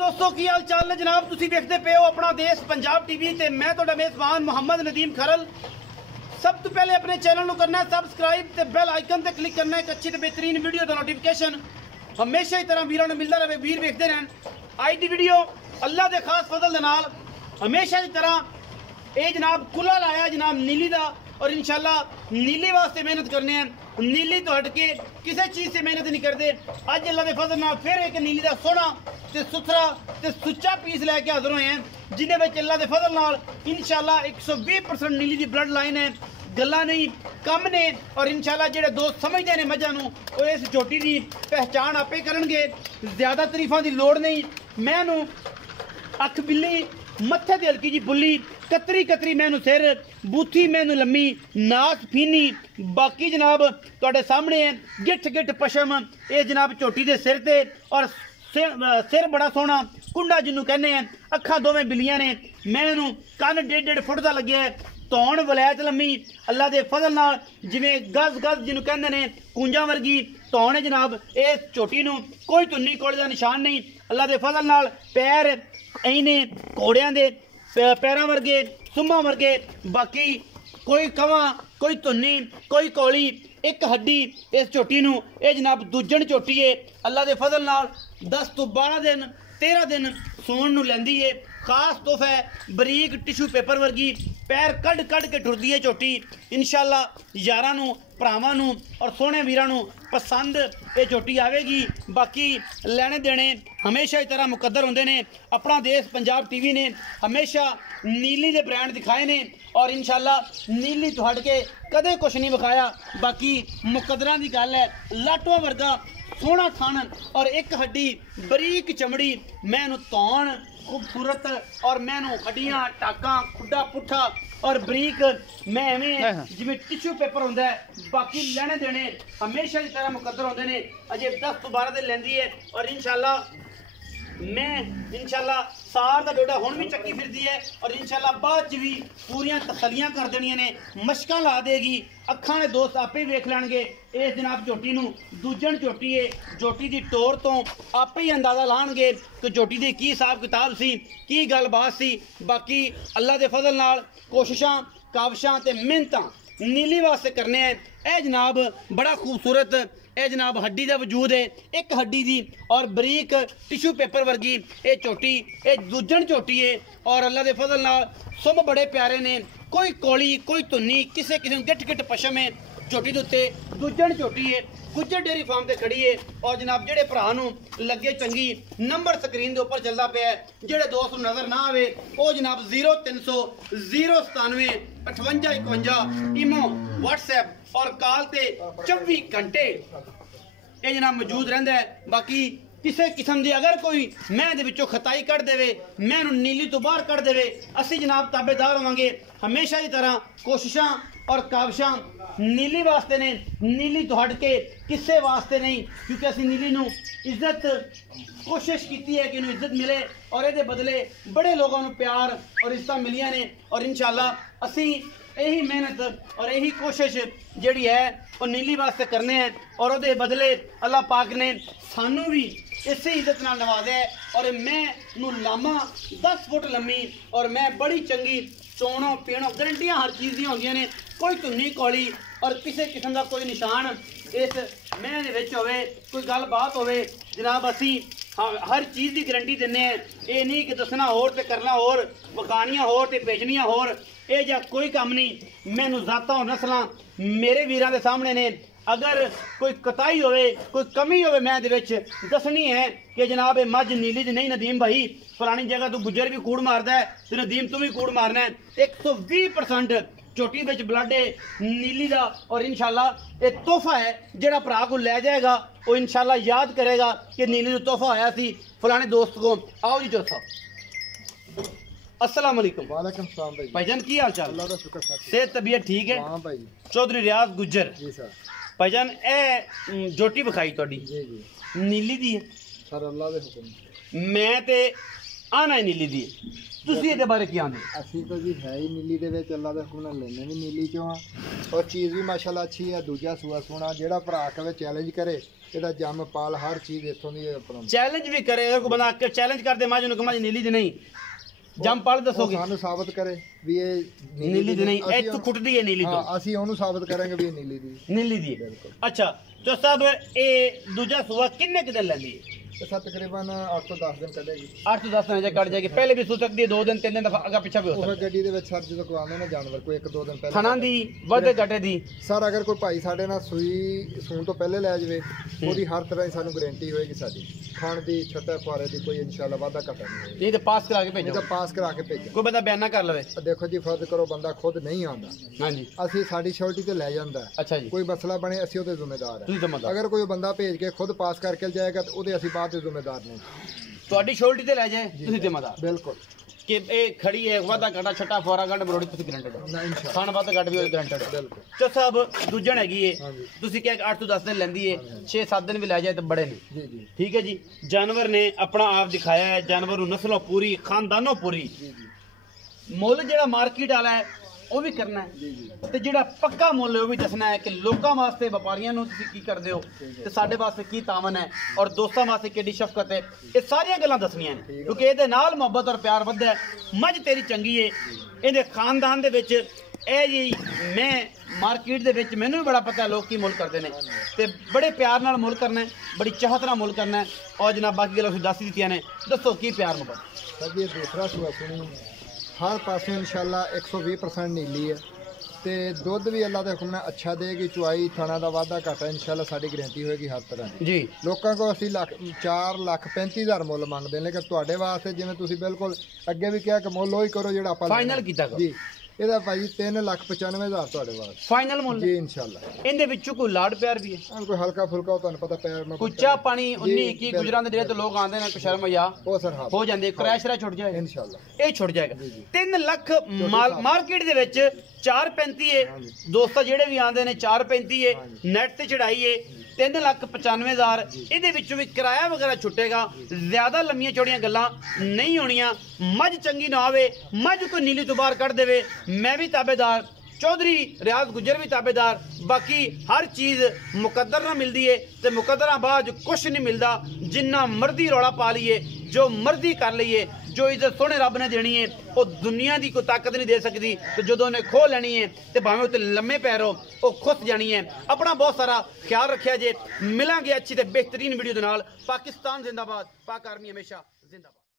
दोस्तों की हाल चाल है जनाब। तुसी देखते पे हो अपना देश पंजाब टीवी ते मैं तुहाडा मेज़बान मोहम्मद नदीम खरल। सब तो पहले अपने चैनल को करना सबसक्राइब ते बेल आइकन ते क्लिक करना एक अच्छी ते बेहतरीन वीडियो का नोटिफिकेशन हमेशा ही तरह वीरों मिलता रहे। वीर देखते रहन। आज की वीडियो अल्लाह के खास फजल दे नाल हमेशा की तरह ये जनाब कुला लाया जनाब नीली का और इंशाल्लाह नीली वास्ते मेहनत करने हैं। नीली तो हट के किसी चीज़ से मेहनत नहीं करते। अज अल्लाह के फजल नाल फिर एक नीली का सोहना ते सुथरा ते सुच्चा पीस लैके हाजिर हुए हैं जिन्हें अल्लाह के फजल नाल इंशाल्लाह 120% नीली की ब्लड लाइन है। गल्लां नहीं कम ने और इंशाल्लाह जेडे दोस्त समझते हैं मजा नूं वो इस झोटी की पहचान आपे करनगे। ज़्यादा तरीफा की लोड़ नहीं। मैनू अख बिल्ली मत्थे ते हल्की जी बुल्ली कतरी कतरी मैनू सिर बूथी मैनू लम्मी नाक फीनी बाकी जनाब तुहाडे सामने है गिठ गिठ पशम ये जनाब झोटी दे सिर ते और सिर बड़ा सोहना कुंडा जिन्हों कहने हैं। अखा दोवें बिल्लियां ने। मैनू कन 1.5 फुट का लगे है। धौन वलैत लम्मी अल्लाह के फजल नाल जिवें गज गज जिन्हों कहते हैं कूंजा वर्गी धौन है जनाब। इस झोटी नूं कोई धुन्नी कोड़े का निशान नहीं। अल्लाह के फजल नाल पैर ऐ ने घोड़ियां दे पैरों वर्गे सुम्मा वर्गे। बाकी कोई कवा कोई धुन्नी कोई कौली एक हड्डी इस झोटी नूं ये जनाब दूजन झोटी है। अल्लाह के फजल नाल 10 तो 12 दिन 13 दिन सोन नूं लैंदी है। खास तोहफा है बरीक टिशू पेपर वर्गी पैर कड़ कड़ के टुरदी है झोटी। इंशाल्लाह यारां नूं भरावां नूं और सोहने वीरां नूं पसंद ये झोटी आवेगी। बाकी लेने देने हमेशा ही तरह मुकद्दर होंदे ने। अपना देश पंजाब टीवी ने हमेशा नीली दे ब्रांड दिखाए ने और इंशाल्लाह नीली तो हट के कदे कुछ नहीं विखाया। बाकी मुकद्दरां दी गल है लाटोआ वर्गा सोहना थन और एक हड्डी बरीक चमड़ी मैनू धौन खूबसूरत और मैनू हड्डियां टाका खुड्डा पुट्ठा और बरीक मैं एवें जिवें टिशू पेपर होंदा है। बाकी लेने देने हमेशा की तरह मुकद्दर होंदे ने। अजे 10 तो 12 दिन लैंदी है और इंशाल्लाह सार का डोडा हुण भी चक्की फिरदी है और इंशाल्लाह बाद च भी पूरियां तसलियां कर देनियां ने मशकां ला देगी। अखां दे दोस्त आपे वेख लैणगे। इस जनाब झोटी नूं दूजन झोटी है। झोटी की टोर तो आपे ही अंदाज़ा लाणगे कि झोटी की की हिसाब किताब सी की गलबात सी। बाकी अल्लाह के फजल नाल कोशिशां काविशां ते मेहनतां नीली वास्ते करने हैं। यह जनाब बड़ा खूबसूरत ये जनाब हड्डी का वजूद है एक हड्डी की और बरीक टिशू पेपर वर्गी ये झोटी ये दूजन झोटी है और अल्लाह के फजल नाल सुम बड़े प्यारे ने। कोई कौली कोई धुन्नी किसी किसी गिट गिट पशम है झोटी के उत्ते दूजन झोटी है। गुज्जर डेयरी फार्म से खड़ी है और जनाब जेडे भरा नूं लगे चंगी नंबर स्क्रीन के उपर चलता पे है। जेडे दोस्त नज़र ना आवे वो जनाब 0300 097 58 51 इमो व्हाट्सएप और कॉल ते 24 घंटे ये जनाब मौजूद रहिंदा है। बाकी किसी किस्म की अगर कोई मैं दे विचों खताई कढ़ देवे मैं नीली तो बाहर कढ़ देवे असी जनाब ताबेदार होवांगे। हमेशा की तरह कोशिशां और काविशां नीली वास्ते ने। नीली तो हट के किसी वास्ते नहीं क्योंकि असी नीली नूं इज्जत कोशिश की है कि इन्हूं इज्जत मिले और ये बदले बड़े लोगों को प्यार और इज्जत मिलियां ने और इंशाल्लाह असी यही मेहनत और यही कोशिश जिहड़ी है वो नीली वास्ते करने हैं और वो बदले अल्लाह पाक ने सानू भी इसी इज्जत नाल नवाजा है। और मैं नूं लामा 10 फुट लम्मी और मैं बड़ी चंगी चोणों पीणों गारंटियां हर चीज़ दी होंदियां ने। कोई धुन्नी कौली और किसी किस्म का कोई निशान इस मैं दे विच होवे कोई गलबात होवे जनाब असी हर चीज़ की गारंटी दिंने हैं। ये नहीं कि दसना होर ते करना होर वखाणियां होर ते भेजनियां होर ये जा कोई काम नहीं। मैनू जाता और नस्लां मेरे वीरां दे सामने ने। अगर कोई कताई होवे कोई कमी होवे मैं दे विच दसनी है कि जनाब ये मझ नीली च नहीं नदीम भाई फलानी जगह तू गुज्जर भी कूड़ मारदा है तो नदीम तू भी कूड़ मारना है। 120% झोटी विच ब्लड है नीली का और इंशाल्लाह ये तोहफा है जेड़ा भरा को लै जाएगा वो इंशाल्लाह याद करेगा कि नीली को तोहफा आया सी फलाने दोस्त को। आओ जी चौथा अस्सलाम वालेकुम। वालेकुम सलाम भाई। भाईजान की हाल चाल? अल्लाह दा शुक्र सर। सेहत तबीयत ठीक है? हां भाई। चौधरी रियाज गुज्जर जी सर। भाईजान ए झोटी विखाई तुहाडी जी जी नीली दी है सर अल्लाह दे हुक्म मैं ते आना ही नीली दी ਤੁਸੀਂ ਇਹਦੇ ਬਾਰੇ ਕੀ ਆਂਦੇ? ਅਸੀਂ ਤਾਂ ਜੀ ਹੈ ਹੀ ਨੀਲੀ ਦੇ ਵਿੱਚ, ਅੱਲਾ ਦੇ ਹੁਕਮ ਨਾਲ ਲੈਣੇ ਵੀ ਨੀਲੀ ਚੋਂ ਆ, ਔਰ ਚੀਜ਼ ਵੀ ਮਾਸ਼ਾਅੱਲਾ ਅੱਛੀ ਹੈ। ਦੂਜਾ ਸੂਆ ਸੋਹਣਾ, ਜਿਹੜਾ ਭਰਾ ਕਵੇ ਚੈਲੰਜ ਕਰੇ, ਇਹਦਾ ਜੰਮ ਪਾਲ ਹਰ ਚੀਜ਼ ਇੱਥੋਂ ਦੀ ਆਪਣਾ ਚੈਲੰਜ ਵੀ ਕਰੇ, ਅगर कोई बंदा चैलेंज कर दे मां जो कमा नीली दी नहीं जम पाल दसोगे ਸਾਨੂੰ ਸਾਬਤ ਕਰੇ ਵੀ ਇਹ नीली दी नहीं ए तो कुटदी है नीली तो ਹਾਂ ਅਸੀਂ ਉਹਨੂੰ ਸਾਬਤ ਕਰਾਂਗੇ ਵੀ ਇਹ ਨੀਲੀ ਦੀ नीली दी है। अच्छा तो साहब ए दूजा सुआ किन्ने कि दिन लैंदी है? ਤੇ ਤਕਰੀਬਨ 8 ਤੋਂ 10 ਦਿਨ ਕੱਢੇਗੀ। 8 ਤੋਂ 10 ਦਿਨ ਜੇ ਕੱਢ ਜਾਏਗੀ, ਪਹਿਲੇ ਵੀ ਸੂ ਸਕਦੀ ਹੈ 2 ਦਿਨ 3 ਦਿਨ ਦਾ ਅੱਗਾ ਪਿੱਛਾ ਵੀ ਹੋ ਉਹ ਸਕਦਾ। ਗੱਡੀ ਦੇ ਵਿੱਚ ਸਰ ਜਦੋਂ ਕਵਾਉਂਦੇ ਨੇ ਜਾਨਵਰ ਕੋਈ 1-2 ਦਿਨ ਪਹਿਲਾਂ ਥਣਾ ਦੀ ਵਾਧੇ ਘਟੇ ਦੀ ਸਰ ਅਗਰ ਕੋਈ ਭਾਈ ਸਾਡੇ ਨਾਲ ਸੂਣ ਤੋਂ ਪਹਿਲੇ ਲੈ ਜਾਵੇ, ਉਹਦੀ ਹਰ ਤਰ੍ਹਾਂ ਦੀ ਸਾਨੂੰ ਗਾਰੰਟੀ ਹੋਏਗੀ ਸਾਡੀ, ਖਾਣ ਦੀ ਛੱਟੇ ਫੁਆਰੇ ਦੀ ਕੋਈ ਇਨਸ਼ਾਅੱਲਾ ਵਾਧਾ ਘਟਾ ਨਹੀਂ ਹੋਏਗਾ। ਇਹ ਤੇ ਪਾਸ ਕਰਾ ਕੇ ਇਹ ਭੇਜੋ, ਤਾਂ ਪਾਸ ਕਰਾ ਕੇ ਭੇਜੋ। ਕੋਈ ਬੰਦਾ ਬਿਆਨਾ ਕਰ ਲਵੇ। ਦੇਖੋ ਜੀ ਫਰਜ਼ ਕਰੋ ਬੰਦਾ ਖੁਦ ਨਹੀਂ ਆਉਂਦਾ, ਹਾਂਜੀ ਅਸੀਂ ਸਾਡੀ ਸ਼ੋਰਟੀ ਤੇ ਲੈ ਜਾਂਦਾ ਹੈ। ਅੱਛਾ ਜੀ, ਕੋਈ ਮਸਲਾ ਬਣੇ ਅਸੀਂ ਉਹਦੇ ਜ਼ਿੰਮੇਦਾਰ ਹਾਂ। ਤੁਸੀਂ ਸਮਝਦਾ ਅਗਰ ਕੋਈ ਬੰਦਾ ਭੇਜ ਕੇ ਖੁਦ ਪਾਸ ਕਰਕੇ ਜਾਏਗਾ ਤਾਂ ਉਹਦੇ ਅਸੀਂ ਬਾਅਦ ਦੇ ਜ਼ਿੰਮੇਦਾਰ ਨਹੀਂ। ਤੁਹਾਡੀ ਸ਼ੋਲਟੀ ਤੇ ਲੈ ਜਾਏ ਤੁਸੀਂ ਜ਼ਿੰਮੇਦਾਰ ਬਿਲਕੁਲ ਕਿ ਇਹ ਖੜੀ ਹੈ ਵਾਧਾ ਘਟਾ ਛੱਟਾ ਫੁਆਰਾ ਗੰਢ ਬਰੋੜੀ ਤੁਸੀਂ ਗਰੰਟਡ ਹੈ, ਨਾ ਇਨਸ਼ਾਅੱਲਾ ਖਾਣ ਵਾਧਾ ਘਟ ਵੀ ਉਹ ਗਰੰਟਡ ਹੈ। ਬਿਲਕੁਲ ਤੇ ਸਾਹਿਬ ਦੂਜਣ ਹੈਗੀ ਏ, ਹਾਂਜੀ ਤੁਸੀਂ ਕਿਹਾ ਕਿ 8 ਤੋਂ 10 ਦਿਨ ਲੈਂਦੀ ਏ, 6-7 ਦਿਨ ਵੀ ਲੈ ਜਾਏ ਤਾਂ ਬੜੇ ਨੇ। ਜੀ ਜੀ ਠੀਕ ਹੈ ਜੀ, ਜਾਨਵਰ ਨੇ ਆਪਣਾ ਆਪ ਦਿਖਾਇਆ ਹੈ, ਜਾਨਵਰ ਨੂੰ ਨਸਲੋਂ ਪੂਰੀ ਖਾਨਦਾਨੋਂ ਪੂਰੀ। ਜੀ ਜੀ ਮੁੱਲ ਜਿਹੜਾ ਮਾਰਕੀਟ ਵਾਲਾ ਹੈ ਉਹ ਵੀ ਕਰਨਾ ਹੈ, ਜੀ ਜੀ ਤੇ ਜਿਹੜਾ ਪੱਕਾ ਮੁੱਲ ਹੈ ਉਹ ਵੀ ਦੱਸਣਾ ਹੈ ਕਿ ਲੋਕਾਂ ਵਾਸਤੇ ਵਪਾਰੀਆਂ ਨੂੰ ਤੁਸੀਂ ਕੀ ਕਰਦੇ ਹੋ ਤੇ ਸਾਡੇ ਵਾਸਤੇ ਕੀ ਤਾਮਨ ਹੈ ਔਰ ਦੋਸਤਾਂ ਵਾਸਤੇ ਕਿੱਡੀ ਸ਼ਫਕਤ ਹੈ। ਇਹ ਸਾਰੀਆਂ ਗੱਲਾਂ ਦੱਸਣੀਆਂ ਨੇ ਕਿਉਂਕਿ ਇਹਦੇ ਨਾਲ ਮੁਹੱਬਤ ਔਰ ਪਿਆਰ ਵੱਧਦਾ ਹੈ। ਮੱਝ ਤੇਰੀ ਚੰਗੀ ਏ, ਇਹਦੇ ਖਾਨਦਾਨ ਦੇ ਵਿੱਚ ਇਹ ਜੀ ਮੈਂ ਮਾਰਕੀਟ ਦੇ ਵਿੱਚ ਮੈਨੂੰ ਵੀ ਬੜਾ ਪਤਾ ਲੋਕ ਕੀ ਮੁੱਲ ਕਰਦੇ ਨੇ ਤੇ ਬੜੇ ਪਿਆਰ ਨਾਲ ਮੁੱਲ ਕਰਨਾ ਹੈ, ਬੜੀ ਚਾਹਤ ਨਾਲ ਮੁੱਲ ਕਰਨਾ ਹੈ। ਔਰ ਜਨਾਬ ਬਾਕੀ ਗੱਲਾਂ ਤੁਸੀਂ ਦੱਸ ਹੀ ਦਿੱਤੀਆਂ ਨੇ, ਦੱਸੋ ਕੀ ਪਿਆਰ ਮੁਹੱਬਤ? ਸਰ ਜੀ ਇਹ ਦੂਸਰਾ ਸੂਆ ਸੁਣੀ ਹਰ ਪਾਸੇ ਇਨਸ਼ਾਅੱਲਾ 120% ਨੀਲੀ ਹੈ ਤੇ ਦੁੱਧ ਵੀ ਅੱਲਾ ਦੇ ਹੁਕਮ ਨਾਲ ਅੱਛਾ ਦੇਗੀ। ਚੁਆਈ ਥਣਾ ਦਾ ਵਾਧਾ ਘਾਟਾ ਇਨਸ਼ਾਅੱਲਾ ਸਾਡੀ ਗਾਰੰਟੀ ਹੋਏਗੀ ਹਰ ਤਰ੍ਹਾਂ ਦੀ। ਜੀ ਲੋਕਾਂ ਕੋਲ ਅਸੀਂ 4,35,000 ਮੁੱਲ ਮੰਗਦੇ ਨੇ, ਲੇਕਿਨ ਤੁਹਾਡੇ ਵਾਸਤੇ ਜਿਵੇਂ ਤੁਸੀਂ ਬਿਲਕੁਲ ਅੱਗੇ ਵੀ ਕਿਹਾ ਕਿ ਮੁੱਲ ਉਹੀ ਕਰੋ ਜਿਹੜਾ ਆਪਾਂ ਫਾਈਨਲ ਕੀਤਾ ਕਰੋ। ਜੀ ਇਹਦਾ ਭਾਈ 3,95,000 ਤੁਹਾਡੇ ਵਾਸਤੇ ਫਾਈਨਲ ਮੁੱਲ ਜੀ ਇਨਸ਼ਾਅੱਲਾ। ਇਹਦੇ ਵਿੱਚੋਂ ਕੋਈ ਲਾੜ ਪਿਆਰ ਵੀ ਹੈ, ਕੋਈ ਹਲਕਾ ਫੁਲਕਾ ਤੁਹਾਨੂੰ ਪਤਾ ਪੈਰ ਮੈਂ ਕੋਈ ਚਾਹ ਪਾਣੀ 19-21 ਗੁਜਰਾਂ ਦੇ ਜਿਹੜੇ ਤੇ ਲੋਕ ਆਉਂਦੇ ਨੇ ਸ਼ਰਮ ਆ ਉਹ ਸਰ ਹਾਂ ਹੋ ਜਾਂਦੇ, ਕਰੈਸ਼ਰਾ ਛੁੱਟ ਜਾਏਗਾ ਇਨਸ਼ਾਅੱਲਾ, ਇਹ ਛੁੱਟ ਜਾਏਗਾ। 3 ਲੱਖ ਮਾਰਕੀਟ ਦੇ ਵਿੱਚ 4.35 ਏ, ਦੋਸਤਾਂ ਜਿਹੜੇ ਵੀ ਆਉਂਦੇ ਨੇ 4.35 ਏ, ਨੈਟ ਤੇ ਚੜਾਈ ਏ 3,95,000। ਇਹਦੇ ਵਿੱਚੋਂ ਵੀ ਕਿਰਾਇਆ ਵਗੈਰਾ ਛੁੱਟੇਗਾ, ਜ਼ਿਆਦਾ ਲੰਮੀਆਂ ਚੌੜੀਆਂ ਗੱਲਾਂ ਨਹੀਂ ਹੋਣੀਆਂ। ਮੱਝ ਚੰਗੀ ਨਾ ਆਵੇ, ਮੱਝ ਕੋਈ ਨੀਲੀ ਤੋਂ ਬਾਹਰ ਕੱਢ ਦੇਵੇ, ਮੈਂ ਵੀ ਤਾਬੇਦਾਰ, ਚੌਧਰੀ ਰਿਆਜ਼ ਗੁੱਜਰ ਵੀ ਤਾਬੇਦਾਰ। ਬਾਕੀ ਹਰ ਚੀਜ਼ ਮੁਕੱਦਰ ਨਾਲ ਮਿਲਦੀ ਏ ਤੇ ਮੁਕੱਦਰਾਂ ਬਾਅਦ ਕੁਛ ਨਹੀਂ ਮਿਲਦਾ। ਜਿੰਨਾ ਮਰਜ਼ੀ ਰੌਲਾ ਪਾ ਲਈਏ, ਜੋ ਮਰਜ਼ੀ ਕਰ ਲਈਏ, ਜੋ ਇੱਜ਼ਤ ਸੋਹਣੇ ਰੱਬ ਨੇ ਦੇਣੀ ਹੈ ਉਹ ਦੁਨੀਆ ਦੀ ਕੋਈ ਤਾਕਤ ਨਹੀਂ ਦੇ ਸਕਦੀ। ਤੇ ਜਦੋਂ ਉਹਨੇ ਖੋਹ ਲੈਣੀ ਹੈ ਤੇ ਭਾਵੇਂ ਉੱਤੇ ਲੰਮੇ ਪੈਰੋ ਉਹ ਖੁੱਸ ਜਾਣੀ ਹੈ। ਆਪਣਾ ਬਹੁਤ ਸਾਰਾ ਖਿਆਲ ਰੱਖਿਆ ਜੇ। ਮਿਲਾਂਗੇ ਅੱਛੀ ਤੇ ਬਿਹਤਰੀਨ ਵੀਡੀਓ ਦੇ ਨਾਲ। ਪਾਕਿਸਤਾਨ ਜ਼ਿੰਦਾਬਾਦ, ਪਾਕ ਆਰਮੀ ਹਮੇਸ਼ਾ ਜ਼ਿੰਦਾਬਾਦ।